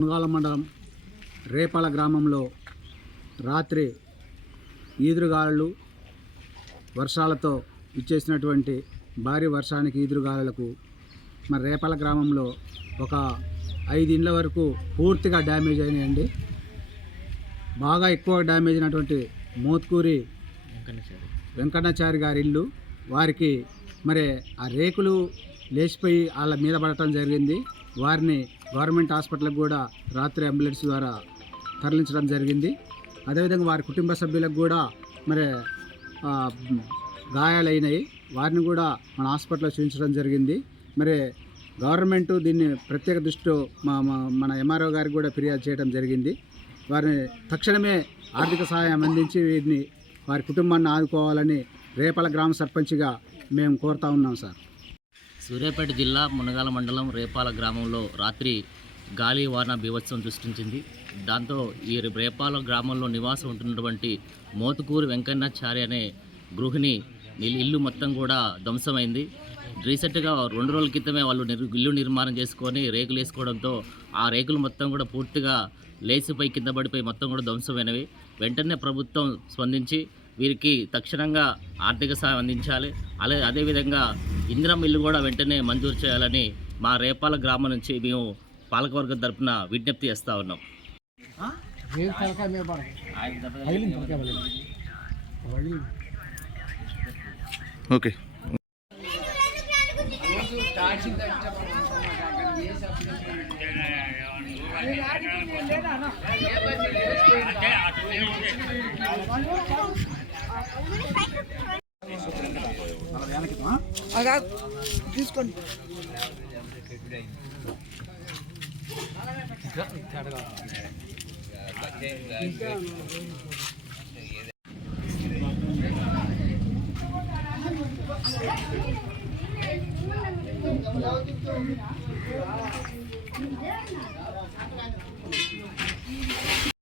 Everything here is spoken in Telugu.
మునగాల మండలం రేపాల గ్రామంలో రాత్రి ఈదురుగాలులు వర్షాలతో ఇచ్చేసినటువంటి భారీ వర్షానికి ఈదురుగాలులకు మరి రేపాల గ్రామంలో ఒక 5 ఇండ్ల వరకు పూర్తిగా డ్యామేజ్ అయినాయండి. బాగా ఎక్కువ డ్యామేజ్ అయినటువంటి మోత్కూరి వెంకటాచారి గారి ఇల్లు, వారికి మరి ఆ రేకులు లేచిపోయి వాళ్ళ మీద పడటం జరిగింది. వారిని గవర్నమెంట్ హాస్పిటల్కి కూడా రాత్రి అంబులెన్స్ ద్వారా తరలించడం జరిగింది. అదేవిధంగా వారి కుటుంబ సభ్యులకు కూడా మరి గాయాలైనవి, వారిని కూడా మన హాస్పిటల్లో చూపించడం జరిగింది. మరి గవర్నమెంట్ దీన్ని ప్రత్యేక దృష్టితో మన ఎంఆర్ఓ గారికి కూడా ఫిర్యాదు చేయడం జరిగింది. వారిని తక్షణమే ఆర్థిక సహాయం అందించి వీరిని వారి కుటుంబాన్ని ఆదుకోవాలని రేపాల గ్రామ సర్పంచ్గా మేము కోరుతా ఉన్నాం సార్. సూర్యాపేట జిల్లా మునగాల మండలం రేపాల గ్రామంలో రాత్రి గాలి వాన బీభత్సం సృష్టించింది. దాంతో ఈ రేపాల గ్రామంలో నివాసం ఉంటున్నటువంటి మోతుకూరు వెంకన్నాచారి అనే గృహిణి ఇల్లు మొత్తం కూడా ధ్వంసమైంది. రీసెంట్గా 2 రోజుల క్రితమే వాళ్ళు ఇల్లు నిర్మాణం చేసుకొని రేకులు వేసుకోవడంతో ఆ రేకులు మొత్తం కూడా పూర్తిగా లేచిపై కింద పడిపోయి మొత్తం కూడా ధ్వంసమైనవి. వెంటనే ప్రభుత్వం స్పందించి వీరికి తక్షణంగా ఆర్థిక సహాయం అందించాలి. అదేవిధంగా ఇందిరమ్మ ఇల్లు కూడా వెంటనే మంజూరు చేయాలని మా రేపాల గ్రామం నుంచి మేము పాలకవర్గం తరఫున విజ్ఞప్తి చేస్తూ ఉన్నాం. ఓకే. తీసుకోండి.